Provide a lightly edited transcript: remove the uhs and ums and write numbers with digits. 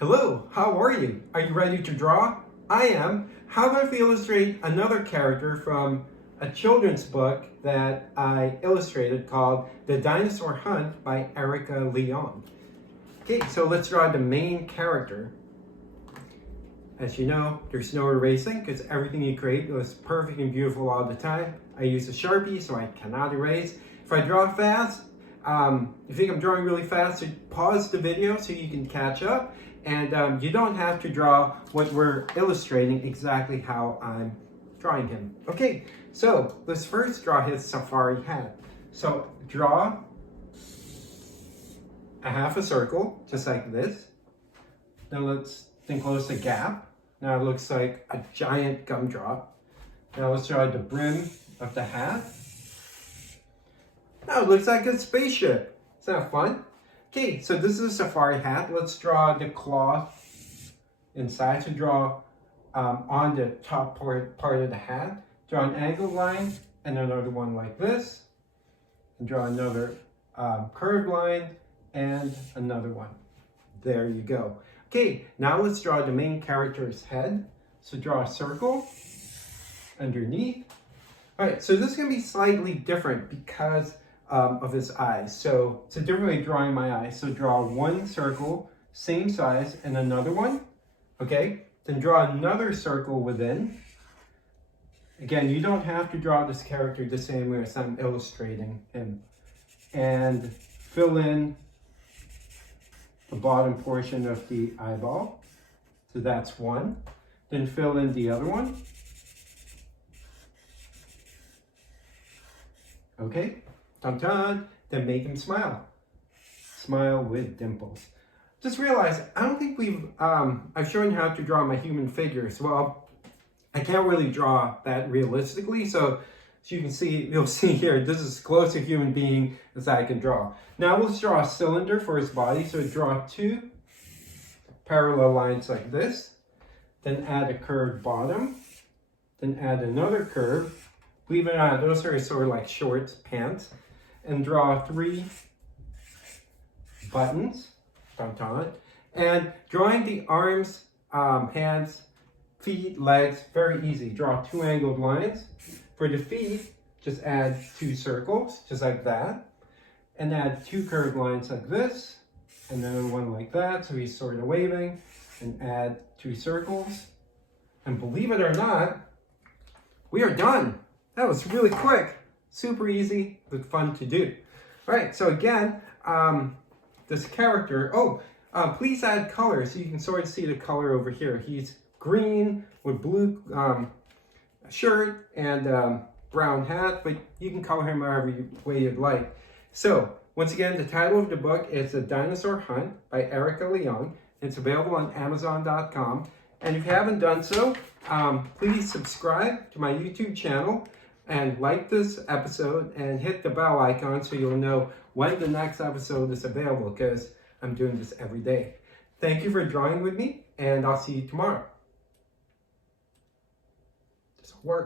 Hello, how are you? Are you ready to draw? I am. How about if we illustrate another character from a children's book that I illustrated called The Dinosaur Hunt by Erika Leung. Okay, so let's draw the main character. As you know, there's no erasing because everything you create is perfect and beautiful all the time. I use a Sharpie, so I cannot erase. If I draw fast, if you think I'm drawing really fast, so pause the video so you can catch up. And you don't have to draw what we're illustrating exactly how I'm drawing him. Okay, so let's first draw his safari hat. So draw a half a circle, just like this. Now let's enclose a gap. Now it looks like a giant gumdrop. Now let's draw the brim of the hat. Now it looks like a spaceship. Isn't that fun? Okay, so this is a safari hat. Let's draw the cloth inside. So draw on the top part of the hat. Draw an angled line and another one like this. And draw another curved line and another one. There you go. Okay, now let's draw the main character's head. So draw a circle underneath. All right, so this is gonna be slightly different because of his eyes. So it's a different way of drawing my eyes. So draw one circle, same size, and another one, okay? Then draw another circle within. Again, you don't have to draw this character the same way as I'm illustrating him. And fill in the bottom portion of the eyeball. So that's one. Then fill in the other one. Okay. Dun-dun, then make him smile. Smile with dimples. Just realize, I don't think I've shown you how to draw my human figures. Well, I can't really draw that realistically, so as you can see, you'll see here, this is as close to a human being as I can draw. Now let's draw a cylinder for his body. So draw two parallel lines like this, then add a curved bottom, then add another curve. Believe it or not, those are sort of like shorts, pants. And draw three buttons, and drawing the arms, hands, feet, legs, very easy. Draw two angled lines. For the feet, just add two circles, just like that, and add two curved lines like this, and then one like that, so he's sort of waving, and add two circles. And believe it or not, we are done. That was really quick. Super easy, but fun to do. All right, so again, this character, please add color so you can sort of see the color over here. He's green with blue shirt and brown hat, but you can color him however way you'd like. So, once again, the title of the book is The Dinosaur Hunt by Erika Leung. It's available on Amazon.com. And if you haven't done so, please subscribe to my YouTube channel and like this episode and hit the bell icon so you'll know when the next episode is available, because I'm doing this every day. Thank you for drawing with me, and I'll see you tomorrow. This will work.